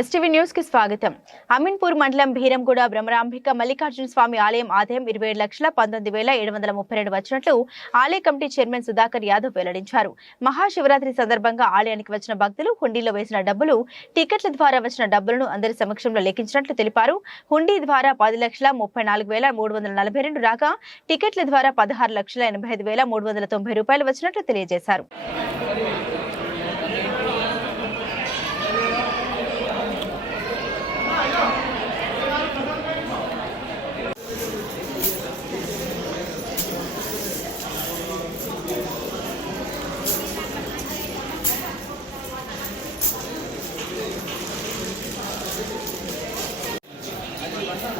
STV న్యూస్కి స్వాగతం. అమీన్పూర్ మండలం భీరంగూడ బ్రహ్మరాంభిక మల్లికార్జున స్వామి ఆలయం ఆదాయం ఇరవై ఏడు లక్షల పంతొమ్మిది వేల ఏడు వందల ముప్పై రెండు వచ్చినట్లు ఆలయ కమిటీ చైర్మన్ సుధాకర్ యాదవ్ వెల్లడించారు. మహాశివరాత్రి సందర్భంగా ఆలయానికి వచ్చిన భక్తులు హుండీలో వేసిన డబ్బులు టికెట్ల ద్వారా వచ్చిన డబ్బులను అందరి సమక్షంలో లెక్కించినట్లు తెలిపారు. హుండీ ద్వారా పది లక్షల ముప్పై నాలుగు వేల మూడు వందల నలభై రెండు రాగా టికెట్ల ద్వారా పదహారు లక్షల ఎనభై ఐదు వేల మూడు వందల తొంభై రూపాయలు వచ్చినట్లు తెలియజేశారు.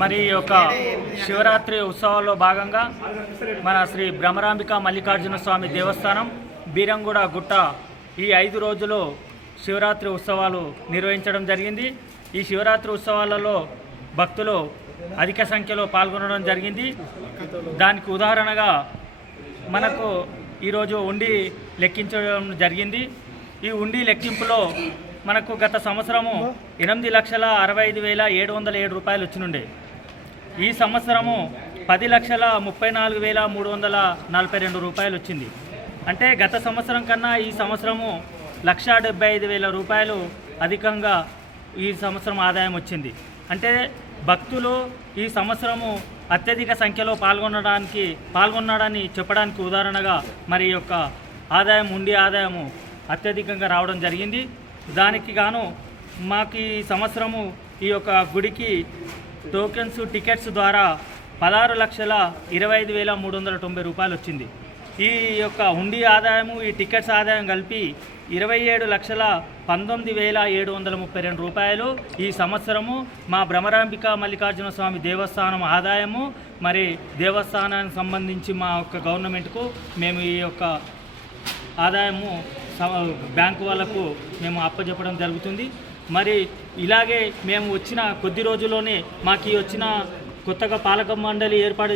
మరి ఈ యొక్క శివరాత్రి ఉత్సవాల్లో భాగంగా మన శ్రీ భ్రమరాంబిక మల్లికార్జున స్వామి దేవస్థానం బీరంగూడ గుట్ట ఈ ఐదు రోజులు శివరాత్రి ఉత్సవాలు నిర్వహించడం జరిగింది. ఈ శివరాత్రి ఉత్సవాలలో భక్తులు అధిక సంఖ్యలో పాల్గొనడం జరిగింది. దానికి ఉదాహరణగా మనకు ఈరోజు ఉండి లెక్కించడం జరిగింది. ఈ ఉండి లెక్కింపులో మనకు గత సంవత్సరము ఎనిమిది లక్షల అరవై ఐదు వేల ఏడు వందల ఏడు రూపాయలు వచ్చినుండే. ఈ సంవత్సరము పది లక్షల ముప్పై నాలుగు వేల మూడు వందల నలభై రెండు రూపాయలు వచ్చింది. అంటే గత సంవత్సరం కన్నా ఈ సంవత్సరము లక్షా డెబ్బై ఐదు వేల రూపాయలు అధికంగా ఈ సంవత్సరం ఆదాయం వచ్చింది. అంటే భక్తులు ఈ సంవత్సరము అత్యధిక సంఖ్యలో పాల్గొనడానికి పాల్గొన్నాడని చెప్పడానికి ఉదాహరణగా మరి యొక్క ఆదాయం ఉండి ఆదాయము అత్యధికంగా రావడం జరిగింది. దానికి గాను మాకు ఈ సంవత్సరము ఈ యొక్క గుడికి టోకెన్స్ టికెట్స్ ద్వారా పదహారు లక్షల ఇరవై ఐదు వేల మూడు వందల తొంభై రూపాయలు వచ్చింది. ఈ యొక్క హుండీ ఆదాయము ఈ టికెట్స్ ఆదాయం కలిపి ఇరవై ఏడు లక్షల పంతొమ్మిది వేల ఏడు వందల ముప్పై రెండు రూపాయలు. ఈ సంవత్సరము మా భ్రమరాంబిక మల్లికార్జున స్వామి దేవస్థానం ఆదాయము. మరి దేవస్థానానికి సంబంధించి మా యొక్క గవర్నమెంట్కు మేము ఈ యొక్క ఆదాయము బ్యాంకు వాళ్ళకు మేము అప్పచెప్పడం జరుగుతుంది. మరి ఇలాగే మేము వచ్చిన కొద్ది రోజుల్లోనే మాకు ఈ వచ్చిన కొత్తగా పాలక మండలి ఏర్పాటు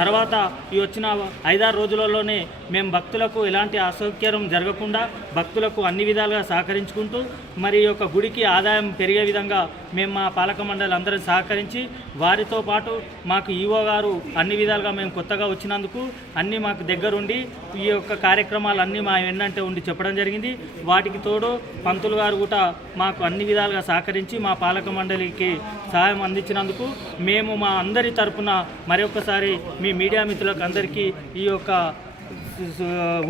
తర్వాత ఈ వచ్చిన ఐదారు రోజులలోనే మేము భక్తులకు ఎలాంటి అసౌకర్యం జరగకుండా భక్తులకు అన్ని విధాలుగా సహకరించుకుంటూ మరి యొక్క గుడికి ఆదాయం పెరిగే విధంగా మేము మా పాలక మండలి అందరం సహకరించి వారితో పాటు మాకు ఈవో గారు అన్ని విధాలుగా మేము కొత్తగా వచ్చినందుకు అన్నీ మాకు దగ్గరుండి ఈ యొక్క కార్యక్రమాలు అన్నీ మా వెన్నంటే ఉండి చెప్పడం జరిగింది. వాటికి తోడు పంతులు గారు కూడా మాకు అన్ని విధాలుగా సహకరించి మా పాలక మండలికి సహాయం అందించినందుకు మేము మా అందరి తరఫున మరొకసారి మీ మీడియా మిత్రులకు అందరికీ ఈ యొక్క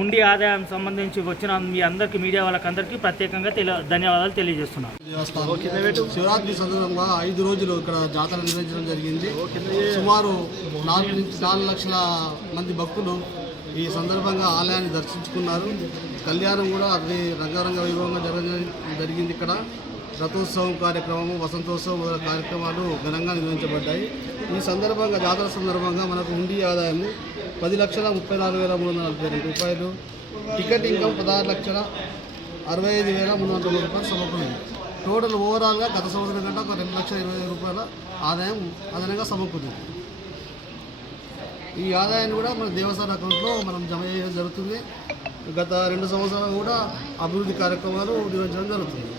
ఉండి ఆదాయం సంబంధించి వచ్చిన మీ అందరికీ మీడియా వాళ్ళకి అందరికీ ప్రత్యేకంగా ధన్యవాదాలు తెలియజేస్తున్నాను. శివరాత్రి సందర్భంగా ఐదు రోజులు ఇక్కడ జాతర నిర్వహించడం జరిగింది. సుమారు నాలుగు నుంచి నాలుగు లక్షల మంది భక్తులు ఈ సందర్భంగా ఆలయాన్ని దర్శించుకున్నారు. కళ్యాణం కూడా అది రంగారంగ వైభవంగా జరగడం జరిగింది ఇక్కడ. రథోత్సవం కార్యక్రమము వసంతోత్సవం మొదలైన కార్యక్రమాలు ఘనంగా నిర్వహించబడ్డాయి. ఈ సందర్భంగా జాతర సందర్భంగా మనకు హుండీ ఆదాయము పది లక్షల ముప్పై నాలుగు వేల మూడు వందల నలభై రెండు రూపాయలు. టికెట్ ఇన్కమ్ పదహారు లక్షల అరవై ఐదు వేల మూడు వందల తొమ్మిది రూపాయలు సమకూరింది. టోటల్ ఓవరాల్గా గత సంవత్సరం కంటే ఒక రెండు లక్షల ఇరవై ఐదు రూపాయల ఆదాయం అదనంగా సమకూరింది. ఈ ఆదాయాన్ని కూడా మన దేవస్థాన అకౌంట్లో మనం జమ చేయడం జరుగుతుంది. గత రెండు సంవత్సరాలు కూడా అభివృద్ధి కార్యక్రమాలు నిర్వహించడం జరుగుతుంది.